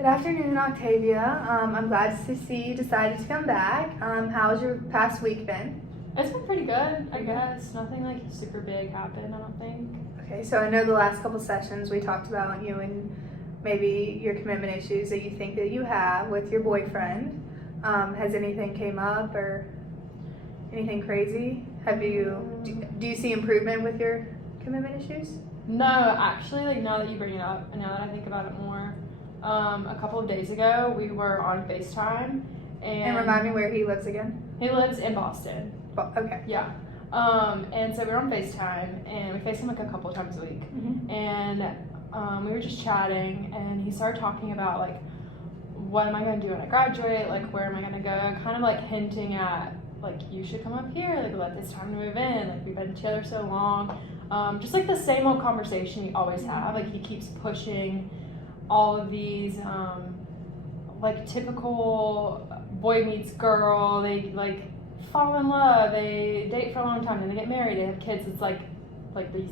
Good afternoon, Octavia. I'm glad to see you decided to come back. How's your past week been? It's been pretty good, I guess. Nothing like super big happened, I don't think. Okay, so I know the last couple sessions we talked about you and maybe your commitment issues that you think that you have with your boyfriend. Has anything came up or anything crazy? Do you see improvement with your commitment issues? No, actually, like now that you bring it up and now that I think about it more, a couple of days ago we were on FaceTime And remind me where he lives again. he lives in Boston. Okay. Yeah. And so we were on FaceTime and we FaceTime like a couple of times a week. Mm-hmm. And we were just chatting and he started talking about like what am I going to do when I graduate, like where am I going to go, kind of like hinting at like you should come up here, like let this time to move in, like we've been together so long. Just like the same old conversation we always have. Like he keeps pushing all of these like typical boy meets girl, they like fall in love, they date for a long time, then they get married, they have kids. It's like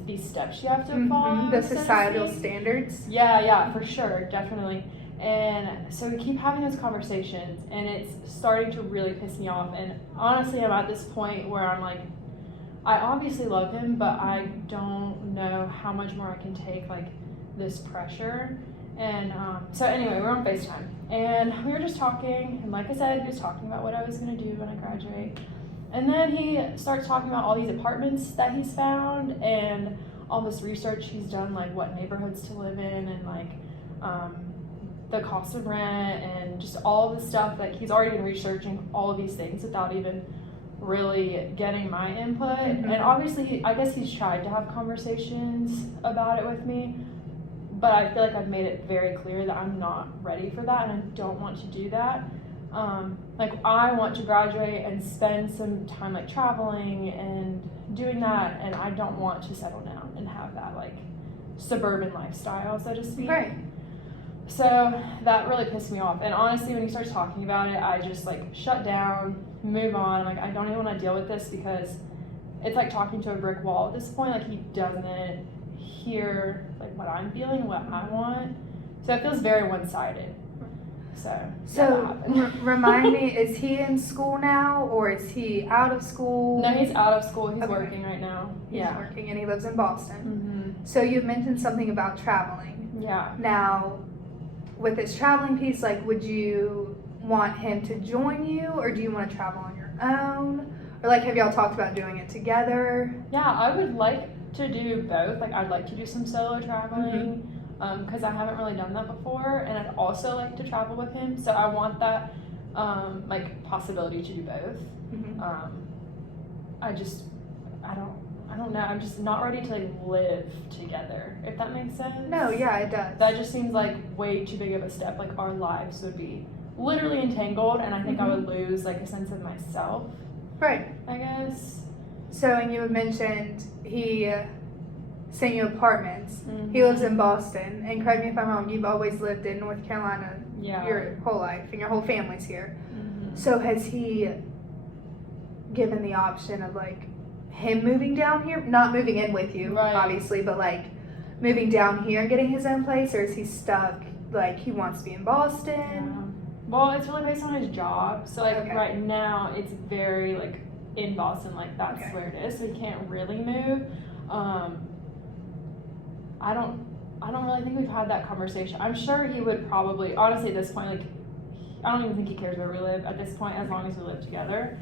these steps you have to follow. The so to societal speak. standards. Yeah, for sure, definitely. And so we keep having those conversations and it's starting to really piss me off. And honestly, I'm at this point where I'm like, I obviously love him, but I don't know how much more I can take like this pressure. And so anyway, we're on FaceTime and we were just talking, and like I said, he was talking about what I was gonna do when I graduate. And then he starts talking about all these apartments that he's found and all this research he's done, like what neighborhoods to live in and like the cost of rent and just all of this stuff. Like he's already been researching all of these things without even really getting my input. Mm-hmm. And obviously, I guess he's tried to have conversations about it with me, but I feel like I've made it very clear that I'm not ready for that and I don't want to do that. Like I want to graduate and spend some time like traveling and doing that, and I don't want to settle down and have that like suburban lifestyle, so to speak. Right. So that really pissed me off. And honestly, when he starts talking about it, I just like shut down, move on. Like I don't even want to deal with this because it's like talking to a brick wall at this point. Like he doesn't hear like what I'm feeling, what I want. So it feels very one-sided. So Remind me, is he in school now or is he out of school? No, he's out of school. He's Okay. working right now. He's working and he lives in Boston. Mm-hmm. So you mentioned something about traveling. Yeah. Now, with this traveling piece, like, would you want him to join you, or do you want to travel on your own? Or like, have y'all talked about doing it together? Yeah, I would like to do both. Like, I'd like to do some solo traveling because I haven't really done that before, and I'd also like to travel with him. So I want that like possibility to do both. Mm-hmm. I don't know. I'm just not ready to like live together, if that makes sense. No, yeah, it does. That just seems like way too big of a step. Like our lives would be literally entangled, and I think I would lose like a sense of myself. Right. I guess. So, and you had mentioned he sent you apartments. Mm-hmm. He lives in Boston, and correct me if I'm wrong, you've always lived in North Carolina your whole life, and your whole family's here. Mm-hmm. So has he given the option of like him moving down here, not moving in with you, Right. obviously, but like moving down here and getting his own place, or is he stuck, like he wants to be in Boston? Yeah. Well, it's really based on his job. So like Okay. right now, it's very like in Boston, like that's Okay. where it is. So he can't really move. I don't really think we've had that conversation. I'm sure he would probably, honestly, at this point, like I don't even think he cares where we live at this point, as long as we live together.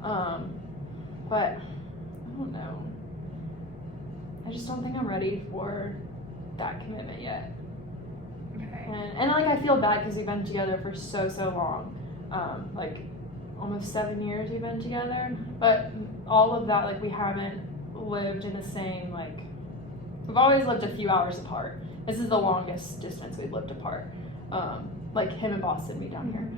But I don't know. I just don't think I'm ready for that commitment yet. Okay. And like I feel bad because we've been together for so long, like almost 7 years we've been together. But all of that, like we haven't lived in the same, like we've always lived a few hours apart. This is the longest distance we've lived apart. Like him in Boston, me down here.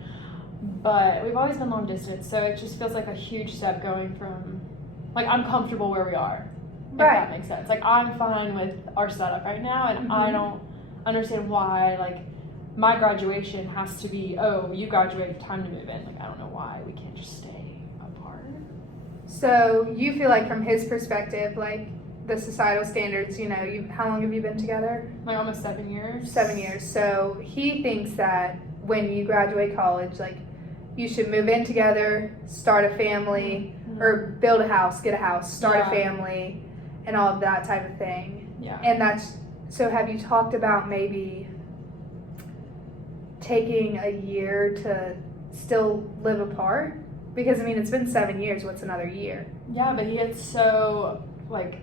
But we've always been long distance, so it just feels like a huge step going from, like I'm comfortable where we are. If Right. that makes sense. Like I'm fine with our setup right now, and I don't understand why like my graduation has to be, oh, you graduate, time to move in. Like I don't know why we can't just stay apart. So you feel like from his perspective, like the societal standards, you know, how long have you been together? Like almost 7 years. 7 years. So he thinks that when you graduate college, like, you should move in together, start a family, or build a house, get a house, start a family, and all of that type of thing. Yeah. And so have you talked about maybe taking a year to still live apart? Because, I mean, it's been 7 years. What's another year? Yeah, but he gets so, like,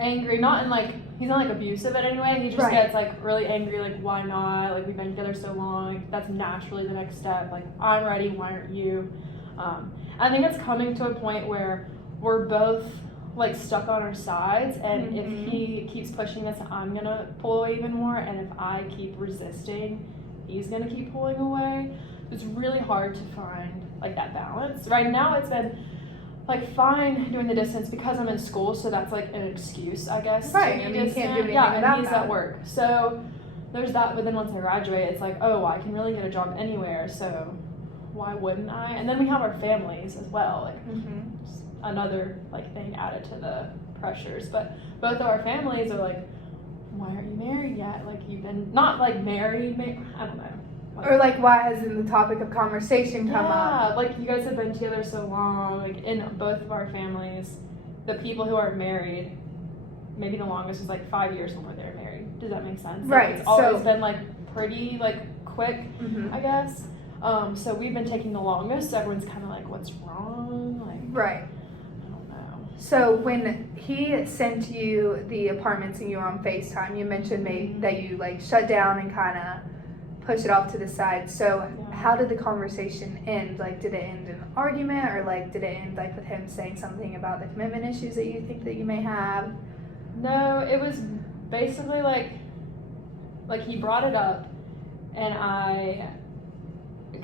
angry. Not in, like, he's not, like, abusive in any way. He just gets, like, really angry, like, why not? Like, we've been together so long. Like, that's naturally the next step. Like, I'm ready. Why aren't you? I think it's coming to a point where we're both, like, stuck on our sides. And if he keeps pushing us, I'm going to pull away even more. And if I keep resisting, he's going to keep pulling away. It's really hard to find, like, that balance. Right now it's been, like, fine doing the distance because I'm in school, so that's, like, an excuse, I guess. Right, I mean, you can't do anything and about he's that. at work. So there's that, but then once I graduate, it's like, oh, I can really get a job anywhere, so why wouldn't I? And then we have our families as well, like, just another, like, thing added to the pressures. But both of our families are like, why aren't you married yet? Like, you've been, not, like, married, I don't know. Or, like, why hasn't the topic of conversation come up? Yeah, like, you guys have been together so long, like, in both of our families, the people who aren't married, maybe the longest was, like, 5 years when they were married. Does that make sense? Right. Like, it's always been, like, pretty, like, quick, I guess. So we've been taking the longest, so everyone's kind of like, what's wrong? Like, Right. I don't know. So when he sent you the apartments and you were on FaceTime, you mentioned that you, like, shut down and kind of push it off to the side. So how did the conversation end? Like, did it end in an argument, or, like, did it end, like, with him saying something about the commitment issues that you think that you may have? No, it was basically like he brought it up, and I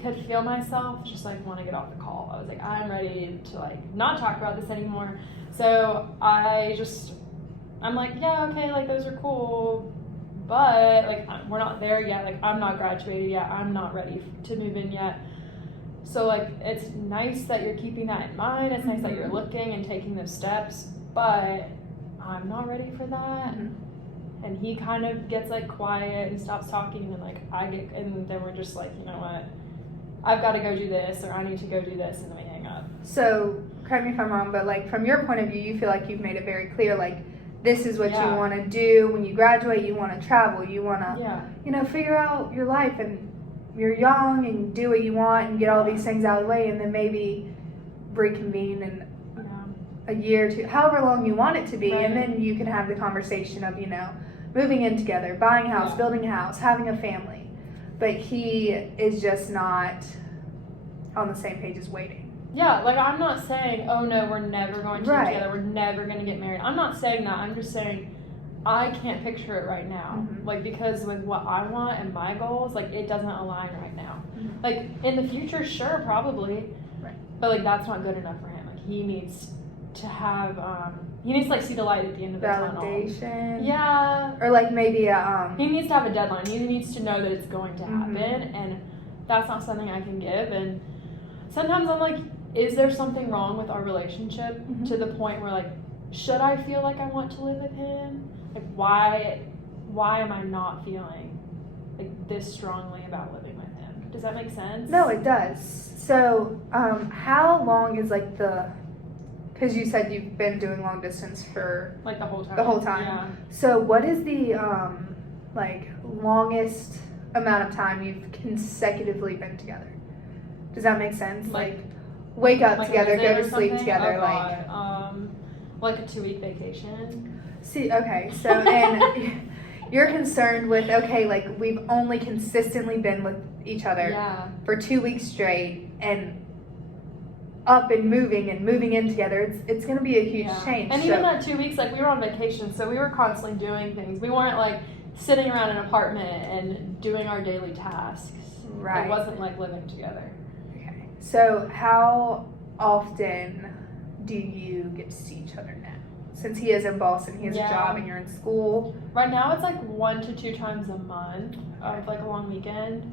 could feel myself just, like, want to get off the call. I was like, I'm ready to, like, not talk about this anymore. So I'm like, yeah, okay, like, those are cool, but, like, we're not there yet. Like, I'm not graduated yet. I'm not ready to move in yet. So, like, it's nice that you're keeping that in mind. It's nice that you're looking and taking those steps, but I'm not ready for that. And he kind of gets, like, quiet and stops talking, and, like, and then we're just like, you know what, I've got to go do this, or I need to go do this, and then we hang up. So, correct me if I'm wrong, but, like, from your point of view, you feel like you've made it very clear, like, this is what you want to do. When you graduate, you want to travel. You want to, you know, figure out your life, and you're young and do what you want and get all these things out of the way, and then maybe reconvene in a year or two, however long you want it to be, and then you can have the conversation of, you know, moving in together, buying a house, building a house, having a family. But he is just not on the same page as waiting. Yeah, like, I'm not saying, oh no, we're never going to live together, we're never going to get married. I'm not saying that. I'm just saying I can't picture it right now. Like, because with what I want and my goals, like, it doesn't align right now. Like, in the future, sure, probably. But, like, that's not good enough for him. Like, he needs to have, he needs to, like, see the light at the end of the tunnel. Validation. Yeah. Or, like, maybe he needs to have a deadline. He needs to know that it's going to happen, and that's not something I can give. And sometimes I'm like, is there something wrong with our relationship to the point where, like, should I feel like I want to live with him? Like, why am I not feeling, like, this strongly about living with him? Does that make sense? No, it does. So, how long is, like, because you said you've been doing long distance for, like, the whole time. Yeah. So what is the, like, longest amount of time you've consecutively been together? Does that make sense? Like wake up together, go to sleep together, like a 2-week vacation. See, okay, so and you're concerned with, okay, like, we've only consistently been with each other for 2 weeks straight, and up and moving in together, it's going to be a huge change. And even that 2 weeks, like, we were on vacation, so we were constantly doing things. We weren't, like, sitting around an apartment and doing our daily tasks. Right. It wasn't like living together. Okay. So how often do you get to see each other now? Since he is in Boston, he has a job, and you're in school. Right now it's like 1 to 2 times a month of, like, a long weekend.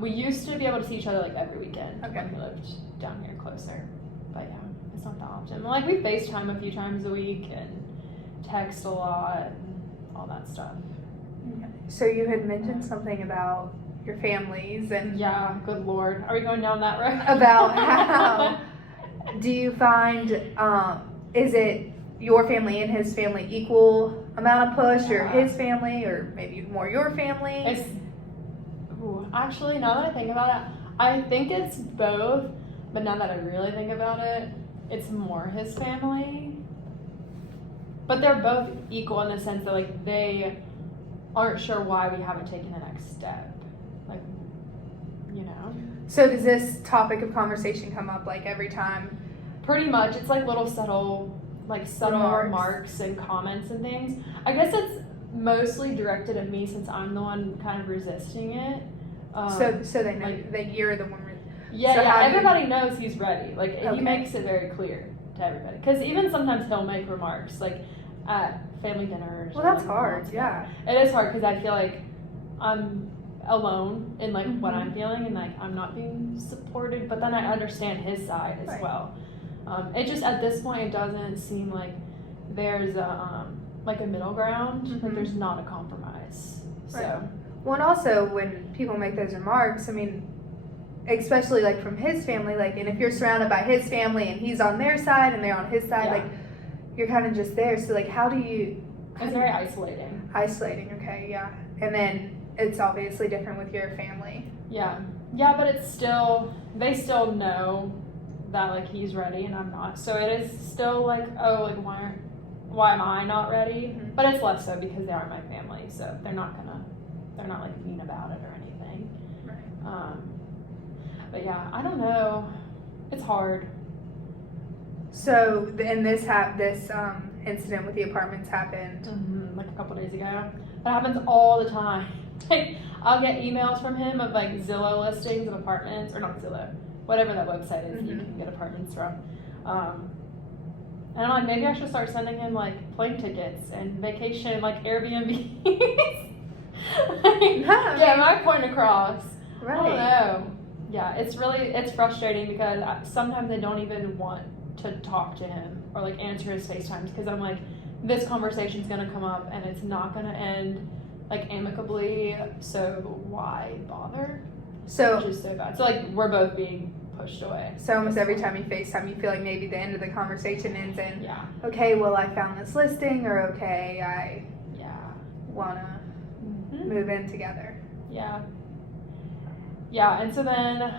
We used to be able to see each other, like, every weekend when we lived down here closer. But yeah, it's not that often. Like, we FaceTime a few times a week and text a lot and all that stuff. So you had mentioned something about your families and Yeah, good lord. Are we going down that road? about how do you find is it your family and his family equal amount of push, or Yeah. his family, or maybe more your family? It's actually, now that I think about it, I think it's both, but now that I really think about it, it's more his family. But they're both equal in the sense that like they aren't sure why we haven't taken the next step. Like, you know. So does this topic of conversation come up like every time? Pretty much, it's like little subtle remarks and comments and things. I guess it's mostly directed at me since I'm the one kind of resisting it. So they know like- that you're the one. Yeah, So yeah. how do you- Everybody knows he's ready. Like Okay. he makes it very clear to everybody. Because even sometimes he'll make remarks like at family dinners. Well, or, that's like, hard. once- Yeah. It is hard because I feel like I'm alone in like what Mhm. I'm feeling and like I'm not being supported. But then I understand his side as Right. well. It just at this point it doesn't seem like there's a like a middle ground. Like Mhm. there's not a compromise. So Right. Well, and also when people make those remarks, I mean, especially like from his family, like, and if you're surrounded by his family and he's on their side and they're on his side, Yeah. like, you're kind of just there. So, like, how do you? it's very isolating. Isolating. Okay, yeah. And then it's obviously different with your family. Yeah. Yeah, but it's still, they still know that like he's ready and I'm not. So it is still like, oh, like why am I not ready? Mhm. But it's less so because they are my family, so they're not like mean about it or anything. Right. But yeah, I don't know. It's hard. So, and this incident with the apartments happened. Like a couple days ago. That happens all the time. Like I'll get emails from him of like Zillow listings of apartments, or not Zillow, whatever that website is that you Mhm. can get apartments from. And I'm like, maybe I should start sending him like plane tickets and vacation like Airbnb. Get my point across. I don't Right. know. Yeah, it's frustrating because sometimes I don't even want to talk to him or like answer his FaceTimes because I'm like, this conversation's gonna come up and it's not gonna end like amicably, so why bother? Which So, is so bad. So like we're both being pushed away. almost every time you FaceTime, you feel like maybe the end of the conversation ends in, Yeah. okay, well, I found this listing, or okay, I Yeah. wanna Mhm. move in together. Yeah. Yeah, and so then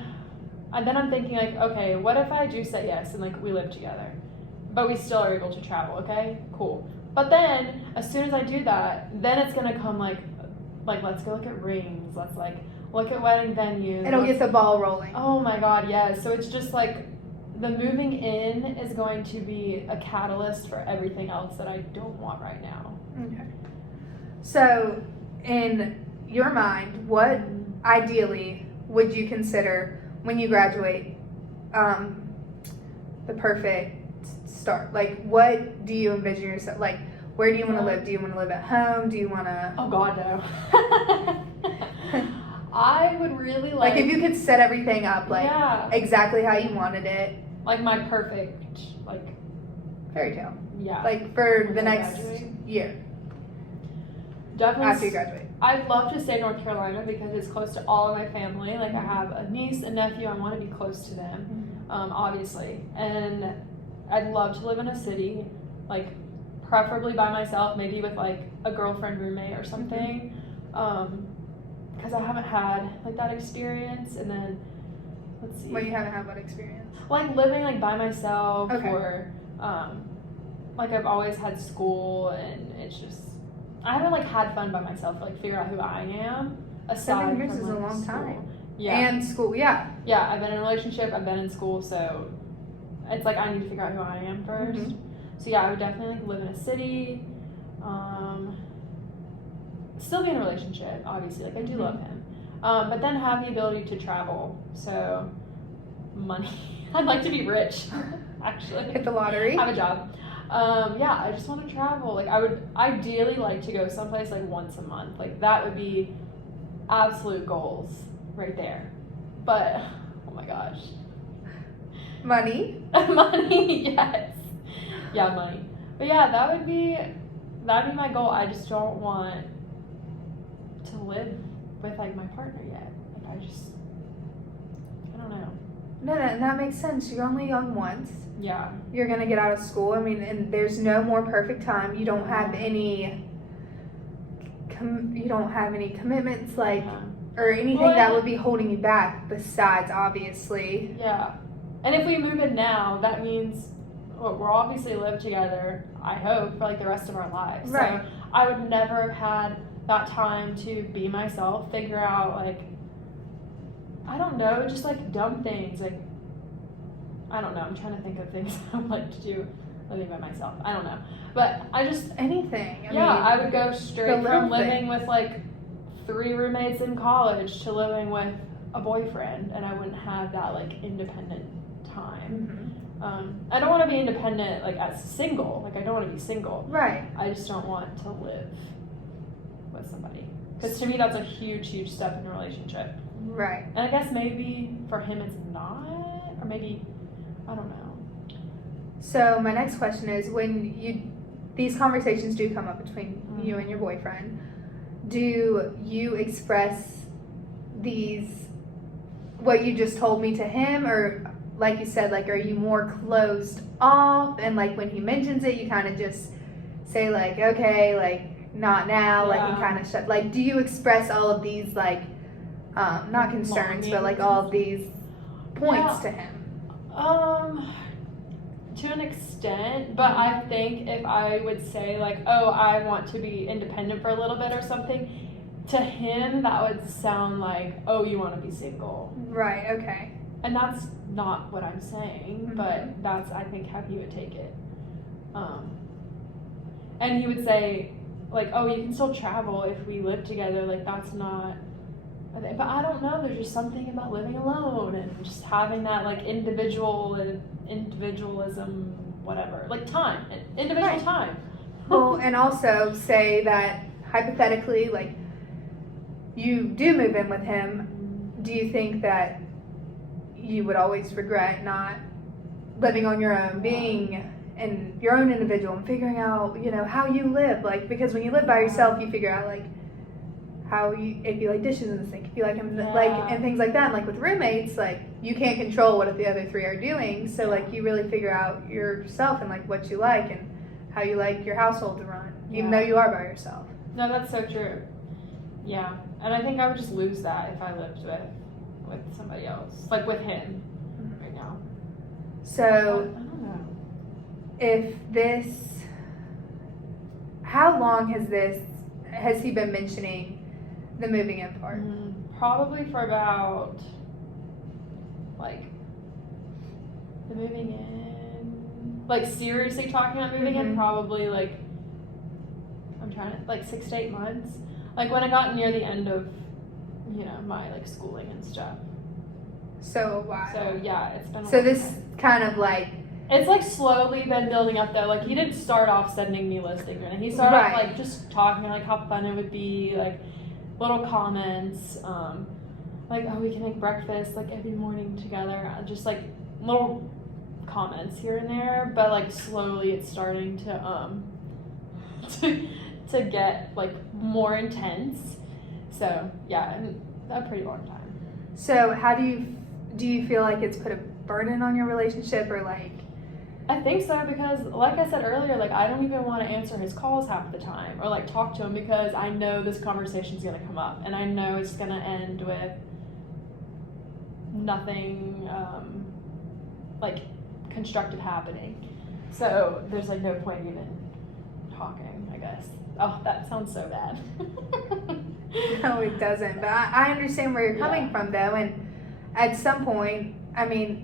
I'm thinking like, okay, what if I do say yes and like we live together, but we still are able to travel? Okay, cool. But then as soon as I do that, then it's gonna come like let's go look at rings. Let's like look at wedding venues. It'll let's- get the ball rolling. Oh my God, yes. So it's just like the moving in is going to be a catalyst for everything else that I don't want right now. Okay. So, in your mind, what ideally would you consider when you graduate the perfect start? Like, what do you envision yourself? Like, where do you want to live? Do you want to live at home? Do you want to? Oh God, no. I would really Like, if you could set everything up, like, yeah, exactly how you wanted it, like my perfect, like, fairy tale. yeah, Like, for Once the I next graduate? year definitely. after you graduate. I'd love to stay in North Carolina because it's close to all of my family. Like I have a niece, a nephew. I want to be close to them, obviously, and I'd love to live in a city, like preferably by myself, maybe with like a girlfriend, roommate, or something, because I haven't had like that experience. And then let's see, Well, you haven't had that experience. like living like by myself, Okay. or like I've always had school, and it's just I haven't like had fun by myself, like figure out who I am. Aside 7 years from, is a like, long school. time. Yeah, And school, yeah. yeah. I've been in a relationship. I've been in school, so it's like I need to figure out who I am 1st. Mhm. So yeah, I would definitely like live in a city. Still be in a relationship, obviously. Like I do Mhm. love him, but then have the ability to travel. So money. I'd like to be rich, actually. Hit the lottery. Have a job. Yeah, I just want to travel. Like I would ideally like to go someplace like once a month. Like that would be absolute goals right there. But oh my gosh. Money. Money, yes. Yeah, money. But yeah, that would be that'd be my goal. I just don't want to live with like my partner yet. Like I don't know. No, that makes sense. You're only young once. Yeah. You're gonna get out of school. I mean, and there's no more perfect time. You don't have any. You don't have any commitments like or anything that would be holding you back. Besides, obviously. Yeah. And if we move in now, that means we'll obviously live together. I hope for like the rest of our lives. Right. So I would never have had that time to be myself, figure out like I don't know, just like dumb things. Like I don't know. I'm trying to think of things I would like to do living by myself. I don't know, but I just anything. I would go straight from living thing. with like 3 roommates in college to living with a boyfriend, and I wouldn't have that like independent time. I don't want to be independent like as single. Like I don't want to be single. Right. I just don't want to live with somebody because to me that's a huge step in a relationship. Right. And I guess maybe for him it's not, or maybe I don't know. So my next question is, when these conversations do come up between you and your boyfriend, do you express what you just told me to him, or like you said, like are you more closed off, and like when he mentions it you kind of just say like okay, like not now, like you kind of shut, like do you express all of these like not concerns but like all of these points to him? To an extent, but I think if I would say like, oh, I want to be independent for a little bit or something, to him that would sound like, oh, you want to be single. Right, okay. And that's not what I'm saying, but that's, I think, how he would take it. And he would say, like, oh, you can still travel if we live together, like, that's not, but I don't know, there's just something about living alone and just having that, like, individualism, whatever, like individual time. Well, and also say that hypothetically, like, you do move in with him, do you think that you would always regret not living on your own, being in your own individual and figuring out, how you live? Like, because when you live by yourself, you figure out, like, if you like dishes in the sink, if you like them, like, and things like that. And like with roommates, like, you can't control what the other 3 are doing. So like, you really figure out yourself and like what you like and how you like your household to run, even though you are by yourself. No, that's so true. Yeah, and I think I would just lose that if I lived with somebody else, like with him right now. So I don't know. How long has he been mentioning the moving in part? Probably for about, like, the moving in, like, seriously talking about moving in, probably, like, like 6 to 8 months. Like, when I got near the end of, my, like, schooling and stuff. So, wow. So, yeah, it's been a So long this time. kind of, like... It's, like, slowly been building up, though. Like, he didn't start off sending me listings. And he started off, like, just talking, like, how fun it would be, like, little comments, like, oh, we can make breakfast, like, every morning together. Just, like, little comments here and there. But, like, slowly it's starting to get, like, more intense. So, yeah, and a pretty long time. So, how do you feel like it's put a burden on your relationship, or, like... I think so, because like I said earlier, like I don't even want to answer his calls half the time or like talk to him because I know this conversation's going to come up and I know it's going to end with nothing like constructive happening. So there's like no point even talking, I guess. Oh, that sounds so bad. No, it doesn't. But I understand where you're coming from, though, and at some point, I mean...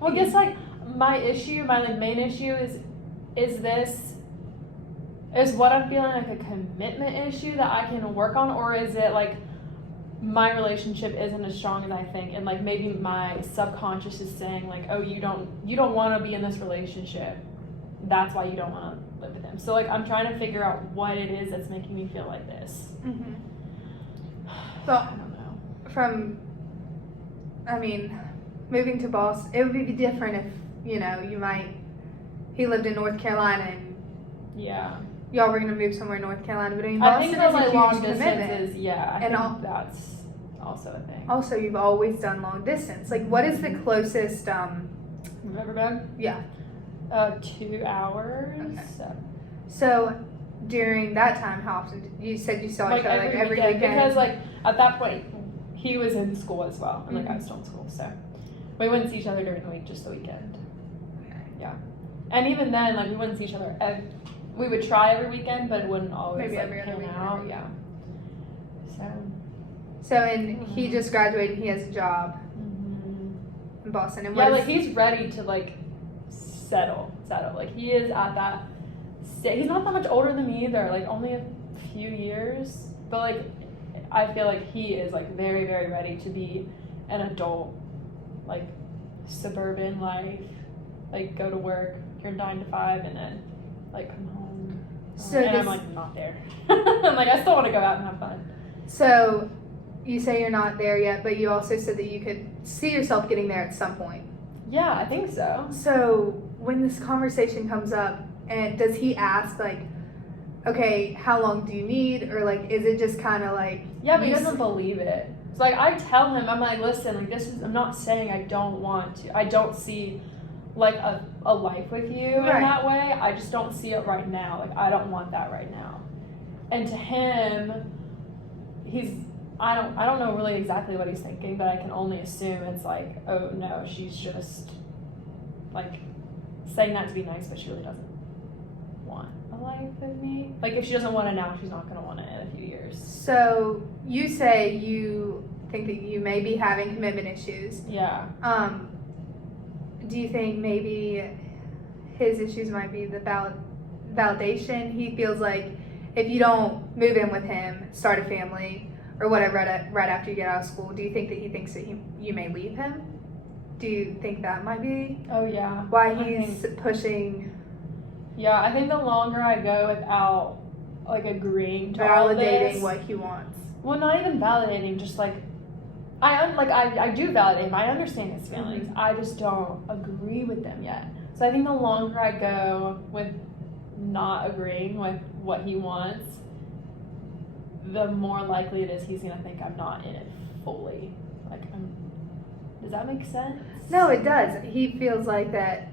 Well, I guess, like, my like, main issue is what I'm feeling like a commitment issue that I can work on, or is it, like, my relationship isn't as strong as I think, and, like, maybe my subconscious is saying, like, oh, you don't want to be in this relationship. That's why you don't want to live with him. So, like, I'm trying to figure out what it is that's making me feel like this. Well, I don't know. Moving to Boston, it would be different if, he lived in North Carolina and Yeah. Y'all were gonna move somewhere in North Carolina, but I mean, I Boston think is for a like huge long commitment. distances, yeah, I And think that's also a thing. Also, you've always done long distance. Like, what is the closest? We've ever been? Yeah. 2 hours. Okay. So. So during that time, how often you said you saw each other like every weekend? Because like at that point he was in school as well, and like I Mhm. was still in school, so we wouldn't see each other during the week, just the weekend. Okay. Yeah, and even then, like we wouldn't see each other. We would try every weekend, but it wouldn't always Maybe like every other pan weekend. out. Yeah. So. And he just graduated. And he has a job in Boston. And Yeah, what like is- he's ready to like settle. Like he is at that. He's not that much older than me either. Like only a few years, but like I feel like he is like very, very ready to be an adult, like suburban life, like go to work, your 9 to 5, and then like come home. So and I'm this- like not there. I'm like I still want to go out and have fun. So you say you're not there yet, but you also said that you could see yourself getting there at some point. Yeah, I think so. So when this conversation comes up, and does he ask like, okay, how long do you need, or like, is it just kind of like? Yeah, but he you doesn't believe it. So like I tell him, I'm like, listen, like this is. I'm not saying I don't want to. I don't see like a life with you in Right. that way. I just don't see it right now. Like I don't want that right now. And to him, I don't know really exactly what he's thinking, but I can only assume it's like, oh no, she's just like saying that to be nice, but she really doesn't want a life with me. Like if she doesn't want it now, she's not gonna want it in a few years. So you say you think that you may be having commitment issues. Yeah. Do you think maybe his issues might be the validation? He feels like if you don't move in with him, start a family, or whatever right after you get out of school, do you think that he thinks that you may leave him? Do you think that might be Oh yeah. why I he's think- pushing, Yeah, I think the longer I go without like agreeing to all of validating this, what he wants? well, not even validating, just like I do validate him. I understand his feelings. I just don't agree with them yet. So I think the longer I go with not agreeing with what he wants, the more likely it is he's gonna think I'm not in it fully. Like does that make sense? No, it does. He feels like that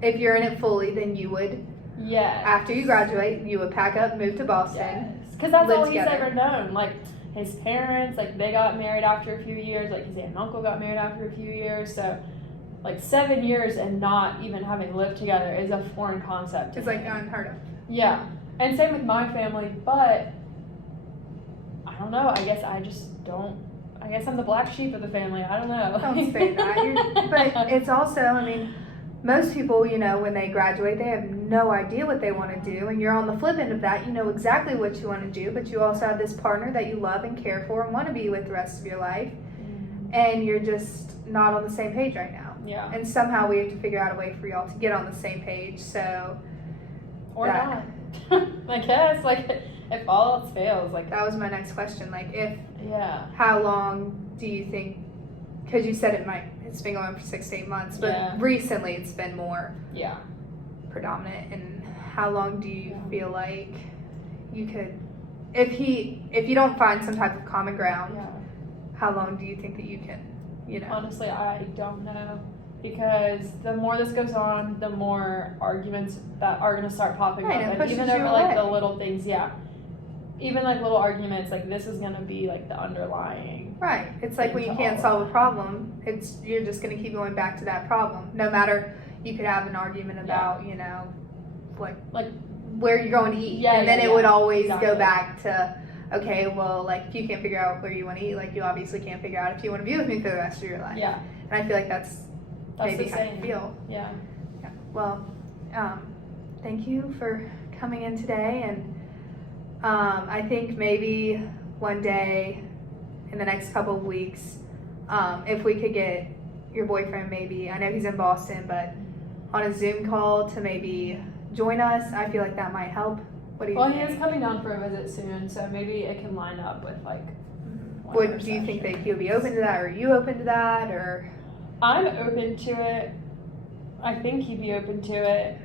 if you're in it fully, then you would, Yes. after you graduate, you would pack up, move to Boston. Yes, because that's live all he's together. ever known. Like his parents, like they got married after a few years. Like his aunt and uncle got married after a few years. So, like 7 years and not even having lived together is a foreign concept. to It's like him. unheard of. Yeah, and same with my family. But I don't know. I guess I just don't. I guess I'm the black sheep of the family. I don't know. Don't say that. But it's also, I mean, most people, you know, when they graduate, they have no idea what they want to do. And you're on the flip end of that. You know exactly what you want to do, but you also have this partner that you love and care for and want to be with the rest of your life. And you're just not on the same page right now. Yeah. And somehow we have to figure out a way for y'all to get on the same page. So Or that- not. I guess like if all else fails, like that was my next question. Like, yeah. how long do you think, because you said it's been going for 6 to 8 months, but Yeah. recently it's been more Yeah. predominant, and how long do you Yeah. feel like you could, if you don't find some type of common ground, Yeah. how long do you think that you can, Honestly, I don't know, because the more this goes on, the more arguments that are gonna start popping Right, up, and it and pushes even you over like the away. little things, yeah. Even like little arguments, like this is gonna be like the underlying. right, it's like when you can't solve a problem, you're just going to keep going back to that problem, no matter, you could have an argument about, like where you're going to eat, Yeah, and then yeah, it would yeah. always Exactly. go back to, okay, well, like, if you can't figure out where you want to eat, like, you obviously can't figure out if you want to be with me for the rest of your life. Yeah, And I feel like that's maybe the how same. you feel. Yeah. Yeah. Well, thank you for coming in today, and I think maybe one day in the next couple of weeks, if we could get your boyfriend, maybe, I know he's in Boston, but on a Zoom call to maybe join us, I feel like that might help. What do you Well, he think? is coming down for a visit soon, so maybe it can line up with like. Do you think that he'll be open to that, or are you open to that, or? I'm open to it. I think he'd be open to it.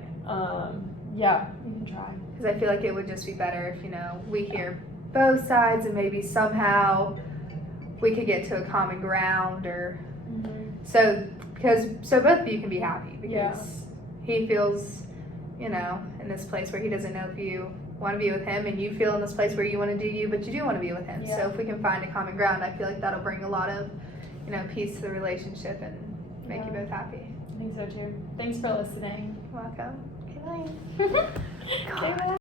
Yeah, you can try. Because I feel like it would just be better if, you know, we hear both sides and maybe somehow we could get to a common ground or so both of you can be happy because he feels, you know, in this place where he doesn't know if you want to be with him, and you feel in this place where you want to do you, but you do want to be with him. Yeah. So if we can find a common ground, I feel like that'll bring a lot of, you know, peace to the relationship and make you both happy. I think so too. Thanks for listening. Welcome. Okay, bye. God.